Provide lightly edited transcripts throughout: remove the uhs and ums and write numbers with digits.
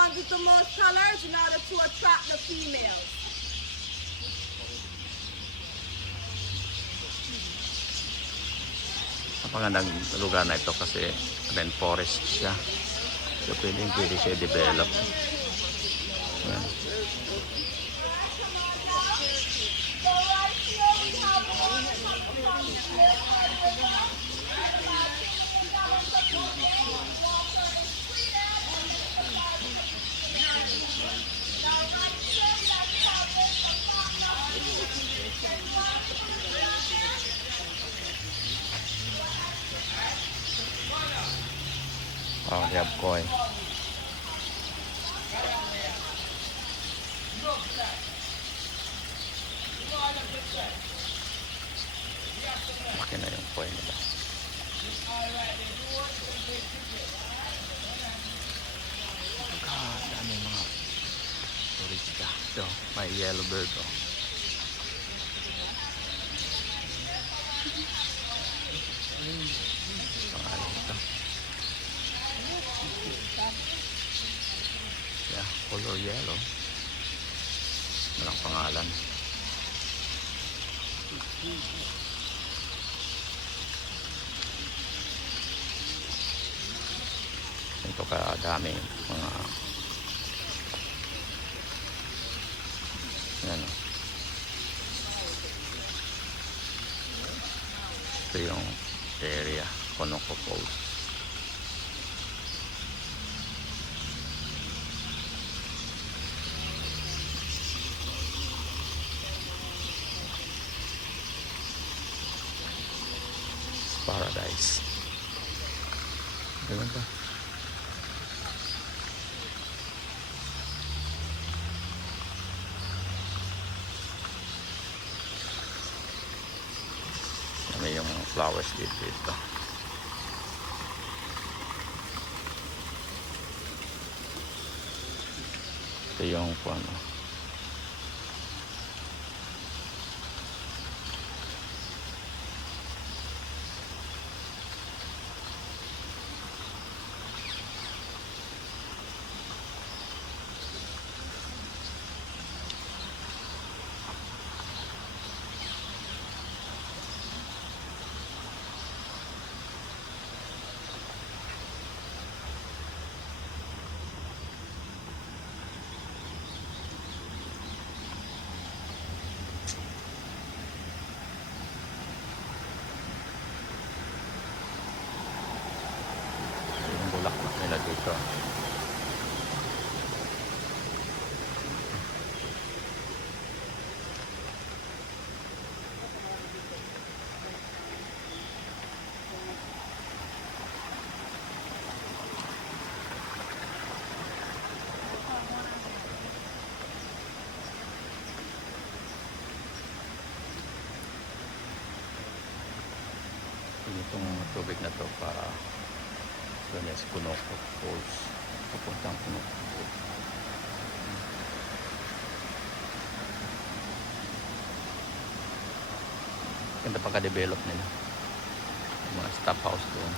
ones with the most colors in order to attract the females. Napakagandang lugar na ito kasi rainforest siya. So pwede siya develop. Ayan. Oh, they have koi. Laki na yung koi nila. God, dami mga turista. So, may yellow bird. Oh. Pangalan ito. Yeah, color yellow. Walang pangalan. Ito kadami mga yan. Ito yung area Conoco Falls. Paradise. Ganda. May yung flowers dito. Ito yung ano. Yung bulaklak nila dito. Itong tubig na to para doon sa Conoco Falls, papuntang Conoco Falls. Ganda pagka-develop nila yung mga staff house doon.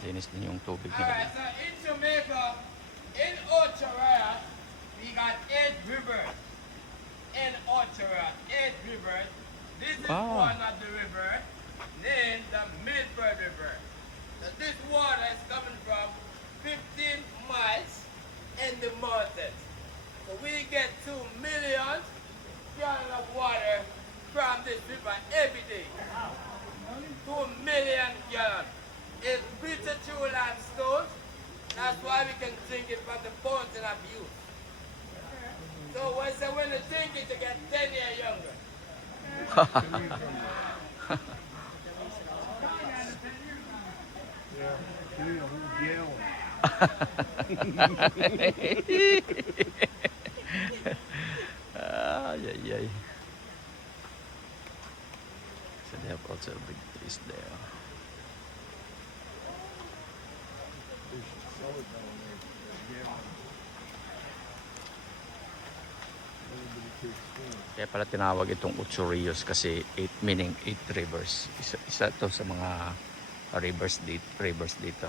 Linis din yung tubig nila. Alright, so in Jamaica, in Ochoa, we got 8 rivers. In Ochoa, 8 rivers. This is one of the river named the Milford River. So this water is coming from 15 miles in the mountains. So we get 2 million gallons of water from this river every day. 2 million gallons. It's bitter true limestone. That's why we can drink it from the fountain of youth. So when you drink it, you get 10 years younger. Ay, ay, ay. So they have also big trees there. Kaya pala tinawag itong Ocho Rios kasi 8 meaning 8 rivers. Isa to sa mga rivers dito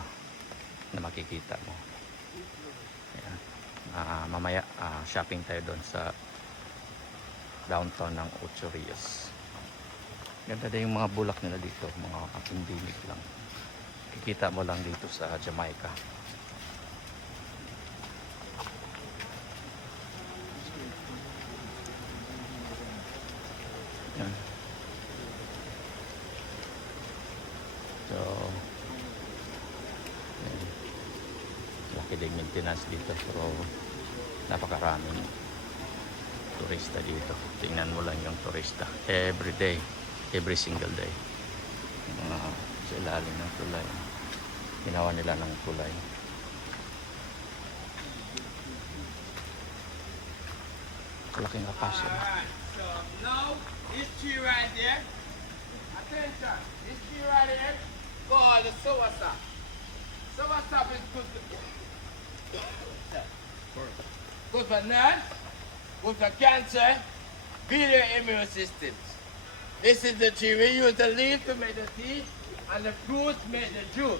na makikita mo. Ayan. Mamaya shopping tayo doon sa downtown ng Ocho Rios. Ganda din yung mga bulak nila dito, mga endemic lang. Kikita mo lang dito sa Jamaica. Yan. So, yan. Laki din maintenance dito pero napakaraming turista dito. Tingnan mo lang yung turista every day, every single day. Sa ilalim ng tulay, ginawa nila ng tulay. Kalaking kapasya. Alright, so now this tree right there, attention, this tree right here called the soursop. Soursop is good for nerves, good for cancer, build your immune systems. This is the tree we use the leaf to make the tea and the fruit make the juice.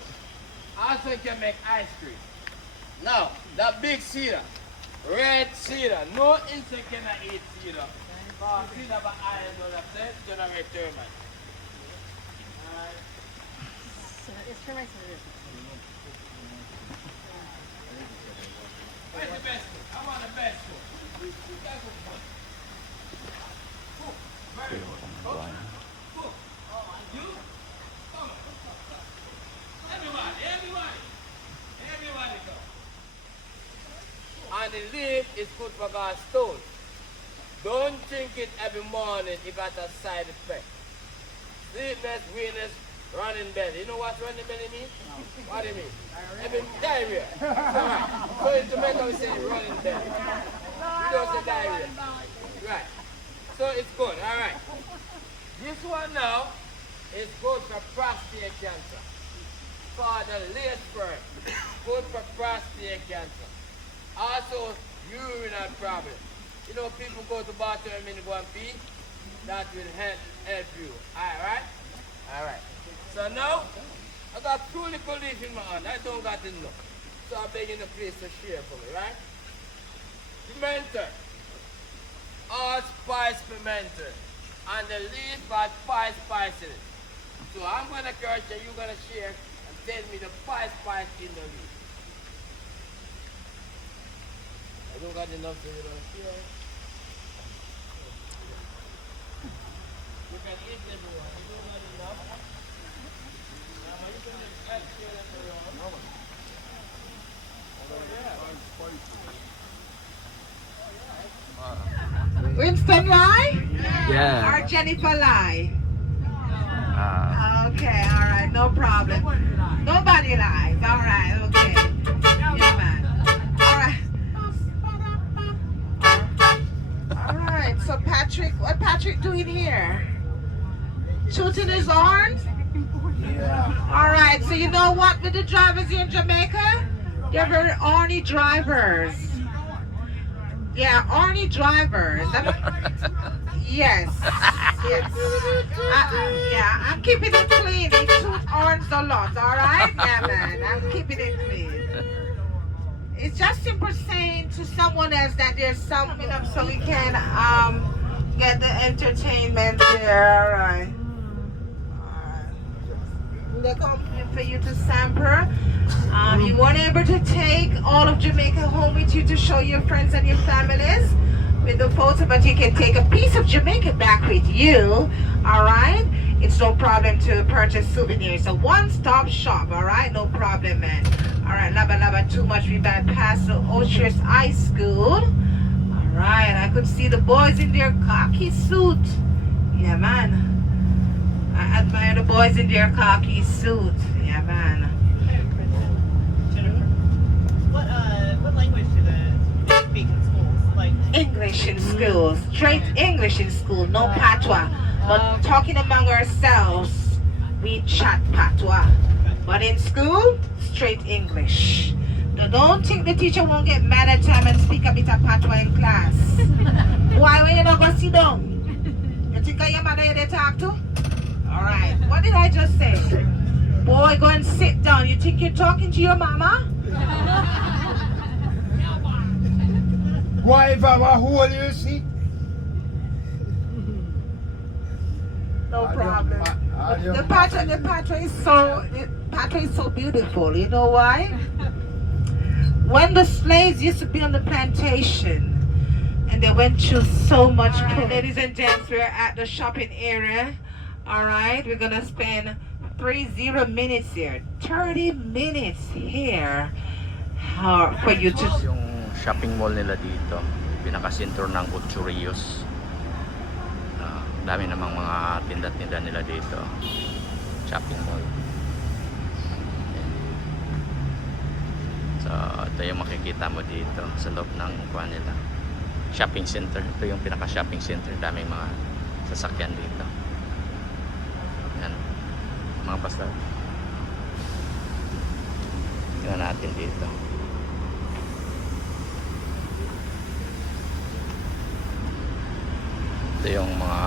Also you can make ice cream. Now, the big cedar, red cedar, no insect cannot eat cedar. Because cedar have iron on the set, generate termites. Alright. It's termites in this. Where's the best one? I want the best one. That's what's fun. Cool. Very good. Okay. Cool. You? Come on. Everybody go. And the leaf is good for gallstones. Don't drink it every morning, it got a side effect. Sleepiness, weakness, running belly. You know what running belly means? What do you mean? Diarrhea. Right. So in Jamaica we say running belly. We don't say diarrhea. Right. So it's good, alright. This one now is good for prostate cancer. Called the lace sperm. Good for prostate cancer. Also, urinary problem. You know, people go to bathroom and go and pee. That will help you. Alright? Alright. So now, I got 2 little leaves in my hand. I don't got enough. So I'm begging the place to share for me, right? Pimento. Allspice pimento. And the leaf has 5 spices in it. So I'm going to curse you, you're going to share and tell me the 5 spices in the leaf. I don't got enough, so you're going to share. You can eat everyone. You don't got enough. Now, you can just share them around. Winston Lai? Yeah. Or Jennifer Lai? Okay, alright, no problem. Nobody lies. Alright, okay. Yeah, man. Alright, so Patrick, what Patrick doing here? Shooting his horns? Yeah. Alright, so you know what with the drivers here in Jamaica? They're very horny drivers. Yeah, horny drivers. Yes. Yes. Yeah, I'm keeping it clean. He toot horns a lot, alright? Yeah, man, I'm keeping it clean. It's just simple saying to someone else that there's something up so we can get the entertainment there, alright? They're coming for you to sample. You weren't able to take all of Jamaica home with you to show your friends and your families with the photo, but you can take a piece of Jamaica back with you, alright? It's no problem to purchase souvenirs. A one-stop shop, alright? No problem, man. Alright, Laba Laba Too Much, we bypass the Oceans High School. Alright, I could see the boys in their khaki suit. Yeah, man. I admire the boys in their khaki suit. Yeah, man. Jennifer, what language do they speak in schools? Like English in school, straight English in school, no patois. But talking among ourselves, we chat patois. But in school, straight English. Now don't think the teacher won't get mad at time and speak a bit of patois in class. Why when you not go sit down? You think your mother you dey talk to? Alright, what did I just say? Boy, go and sit down. You think you're talking to your mama? Why if I have a hole you see? No problem. The pattern is so beautiful. You know why? When the slaves used to be on the plantation and they went through so much. Ladies and gents, we're at the shopping area. All right, we're gonna spend 30 minutes here, 30 minutes here for you to. Yung shopping mall nila dito, pinaka-sentro ng Ocho Rios. Dami namang mga tinda-tinda nila dito. Shopping mall. So, ito yung makikita mo dito sa loob ng kuha nila. Shopping center. Ito yung pinaka-shopping center. Daming mga sasakyan dito. Yan. Mga basta. Tingnan natin dito. Ito yung mga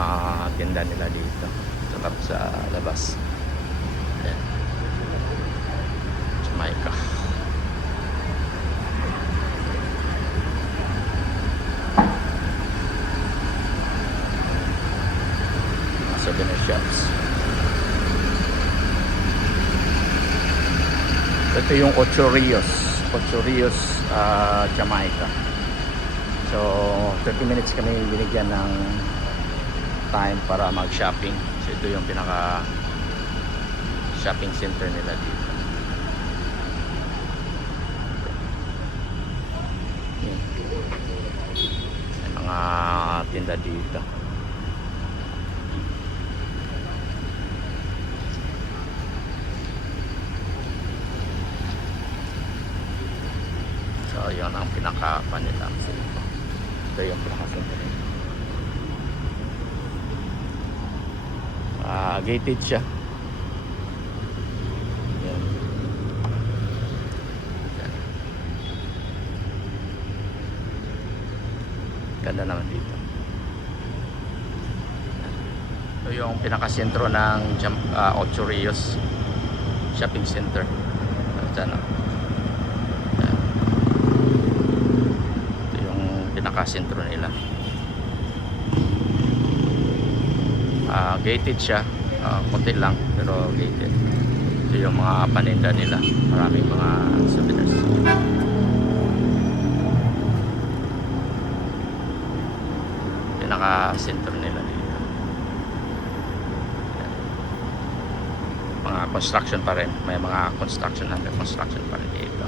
tinda nila dito sa labas. Ayan. Jamaica. Souvenir shops. Ito yung Ocho Rios, Jamaica. So 30 minutes kami binigyan ng time para mag-shopping. So ito yung pinaka shopping center nila dito. May mga tinda dito. So yun ang pinaka nila. Ito yung pinaka center nila. Gated siya. Yan. Yan. Ganda naman dito. Ito yung pinakasentro ng Ocho Rios Shopping Center. Diyan. Ito yung pinakasentro nila. Gated siya, konti lang pero gated. Ito yung mga paninda nila, maraming mga souvenirs. Pinaka-center nila dito. Mga construction pa rin, may mga construction under construction pa rin dito.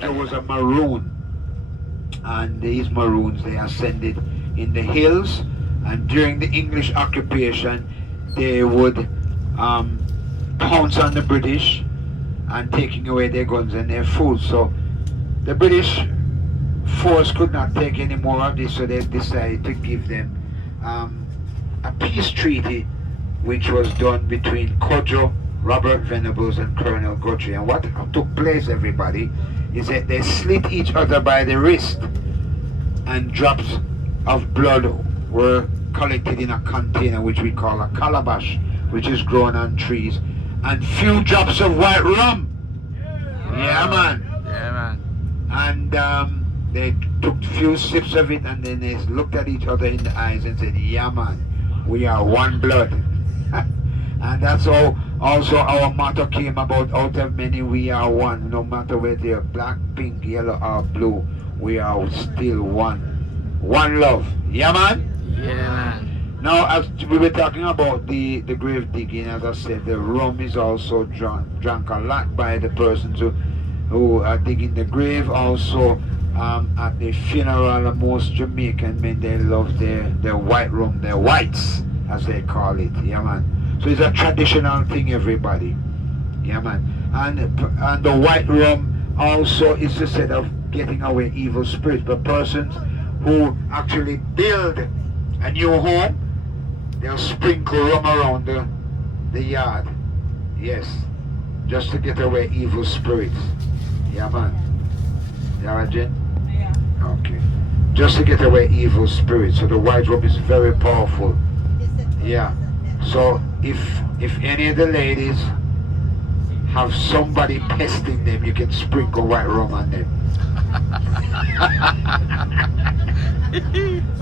There was a maroon, and these maroons, they ascended in the hills, and during the English occupation they would pounce on the British and taking away their guns and their food. So the British force could not take any more of this, so they decided to give them a peace treaty which was done between Cudjoe, Robert Venables and Colonel Guthrie. And what took place, everybody, is that they slit each other by the wrist, and drops of blood were collected in a container which we call a calabash, which is grown on trees, and few drops of white rum. Yeah, man. Yeah, man. And they took few sips of it, and then they looked at each other in the eyes and said, yeah, man, we are one blood. And that's all. Also, our motto came about, out of many we are one. No matter whether they're black, pink, yellow or blue, we are still one. One love. Yeah, man? Yeah, man. Now, as we were talking about the grave digging, as I said, the rum is also drunk a lot by the persons who are digging the grave. Also, at the funeral, most Jamaican men, they love their white rum, their whites, as they call it. Yeah, man. So it's a traditional thing, everybody. Yeah, man. And the white rum also is a set of getting away evil spirits. But persons who actually build a new home, they'll sprinkle rum around the yard. Yes. Just to get away evil spirits. Yeah, man. Yeah, right, Jen? Yeah. Okay. Just to get away evil spirits. So the white rum is very powerful. Yeah. So if any of the ladies have somebody pesting them, you can sprinkle white rum on them.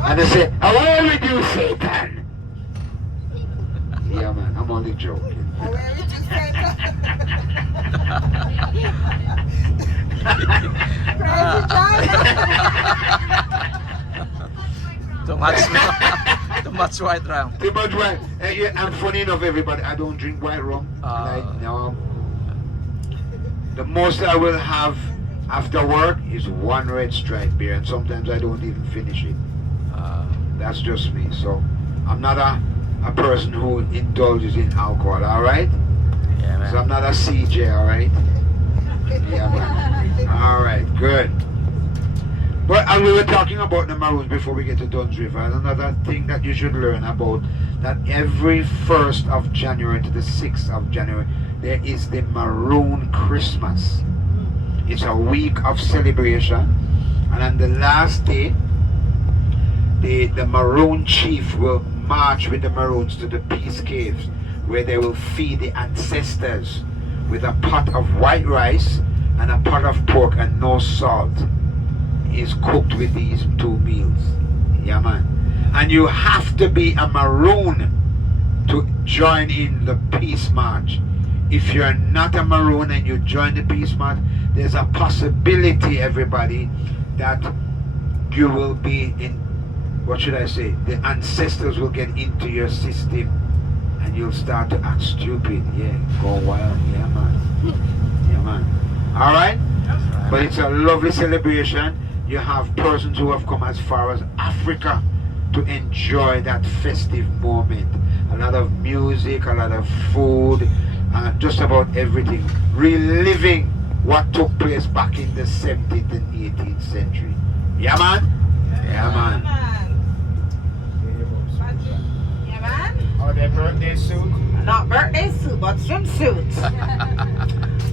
And they say, away with you, Satan! Yeah, man, I'm only joking. Away with you, Satan. Crazy driver. Too much, too much white rum. Too much white. Yeah, and funny enough, everybody, I don't drink white rum. No. The most I will have after work is one Red Stripe beer, and sometimes I don't even finish it. That's just me. So I'm not a person who indulges in alcohol, alright? Yeah, man. So I'm not a CJ, alright? Yeah, man. Alright, good. But and we were talking about the Maroons before we get to Dunn's River. And another thing that you should learn about, that every 1st of January to the 6th of January, there is the Maroon Christmas. It's a week of celebration. And on the last day, the Maroon chief will march with the Maroons to the Peace Caves, where they will feed the ancestors with a pot of white rice and a pot of pork, and no salt is cooked with these two meals. Yeah, man. And you have to be a Maroon to join in the Peace March. If you're not a Maroon and you join the Peace March, there's a possibility, everybody, that you will be in, what should I say, the ancestors will get into your system and you'll start to act stupid. Yeah, go wild. Yeah, man. Yeah, man. Alright? But it's a lovely celebration. You have persons who have come as far as Africa to enjoy that festive moment. A lot of music, a lot of food, just about everything. Reliving what took place back in the 17th and 18th century. Yeah, man? Yeah, man. Yeah, man. Or their birthday suit? Not birthday suit, but swimsuit.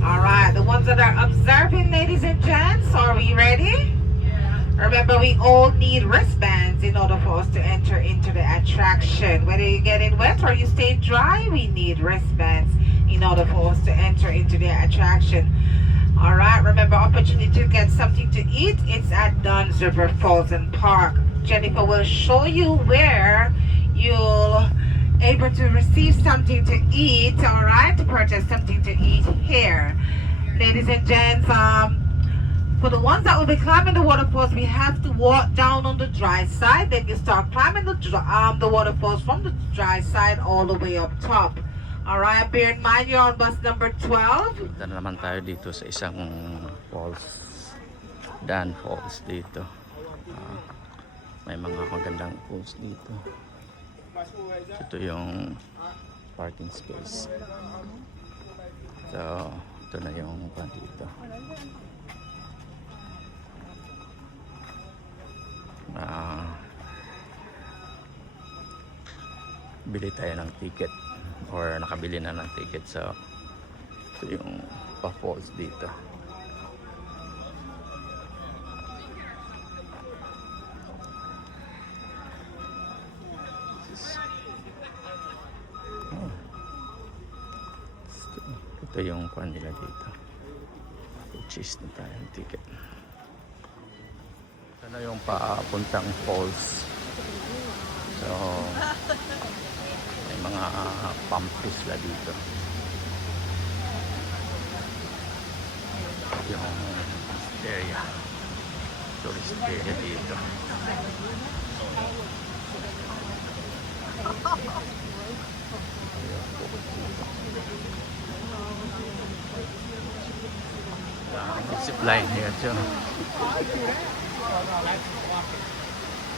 All right, the ones that are observing, ladies and gents, are we ready? Remember, we all need wristbands in order for us to enter into the attraction. Whether you're getting wet or you stay dry, we need wristbands in order for us to enter into the attraction. All right, remember, opportunity to get something to eat, it's at Dunn's River Falls and Park. Jennifer will show you where you'll able to receive something to eat, all right, to purchase something to eat here. Ladies and gents, for the ones that will be climbing the waterfalls, we have to walk down on the dry side. Then you start climbing the waterfalls from the dry side all the way up top. Alright, bear in mind you're on bus number 12. Punta na naman tayo dito sa isang falls. Dan Falls dito. May mga magandang falls dito. Ito yung parking space. So, ito na yung pan dito. Bili tayo ng ticket or nakabili na ng ticket, so ito yung pa-falls dito. Ito yung kuhan nila dito. Purchase na tayo ng ticket. Ito na yung papuntang falls. So may mga pumpkins la dito. Yung area, tourist area dito. Zip line here too.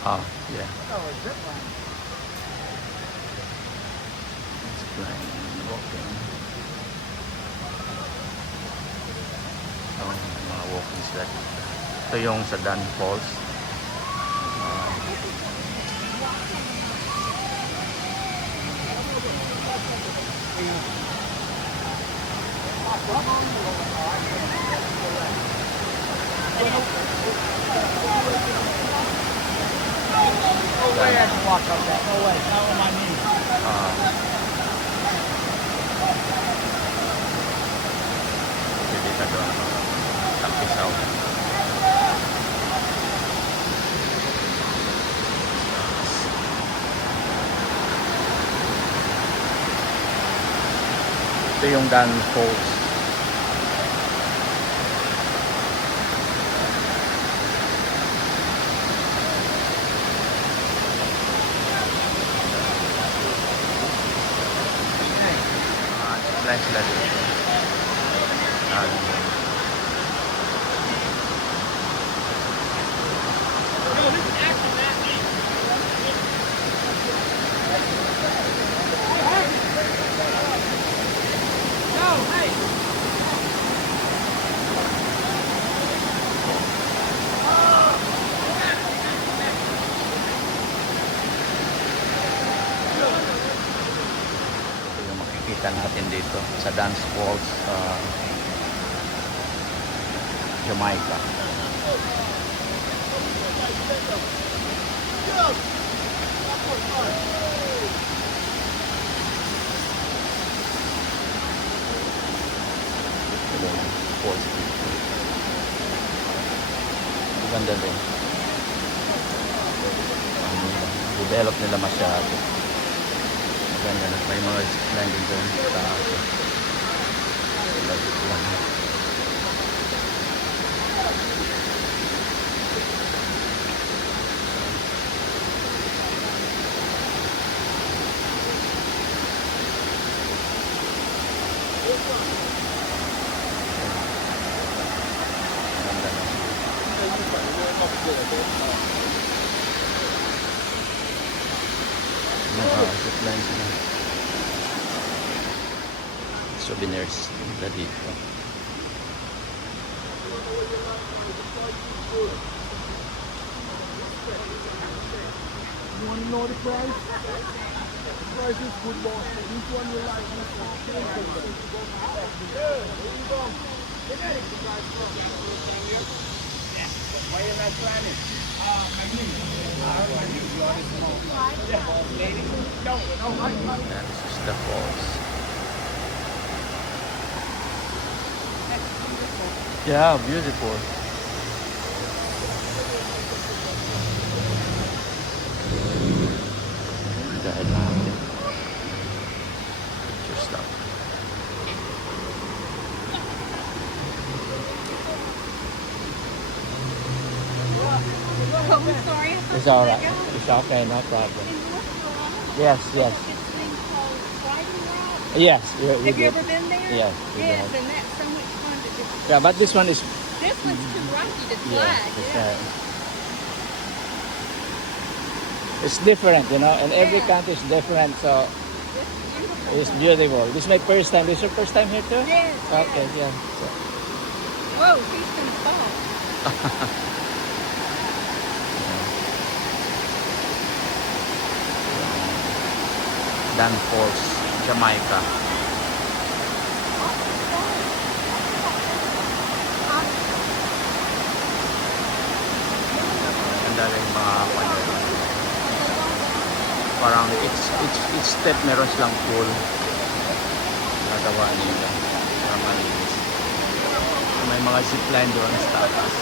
Oh, yeah. Zip line, walking. Oh, mga walking sled. Ito yung sa Dan Falls. No way I can walk up that. No way. Not on my knees. Pwede ka doon. Tapisaw. Ito yung Dan Falls. Sila dito. Makikita natin dito sa Dance Falls, Jamaica. Ito yung falls dito. Ganda din. Develop nila masyado. Ganda na. May mga landing doon sa taas. Lagit lang. Ganda na. Zipline sila. Souvenirs nila dito. You want to know the price? The price is good, boss. Which one you like? There you go. Why you not trying it? My knee. My knee. You want it small? Yeah. Lady? No. This is the falls. Yeah, beautiful. Dahil natin. Picture stop. Oh, I'm sorry. I thought It's you were alright. going. It's okay, no problem. In North Carolina, Yes, yes. there's this thing called Sliding Rock. Yes, we Have you did. ever been there? Yes, we Yes, have. and that's so much fun to do. Yeah, but this one is, This one's too rocky to yeah, slide. it's different, you know, and every Yeah. country is different, so It's beautiful. it's beautiful. This is my first time. This is your first time here too? Yes. Okay, yeah. So, Whoa, she's gonna fall. Dan Falls, Jamaica. Ganda rin mga kanyo. Parang each step meron silang pool. Nagawa nila. Para malinis. May mga zipline doon sa taas.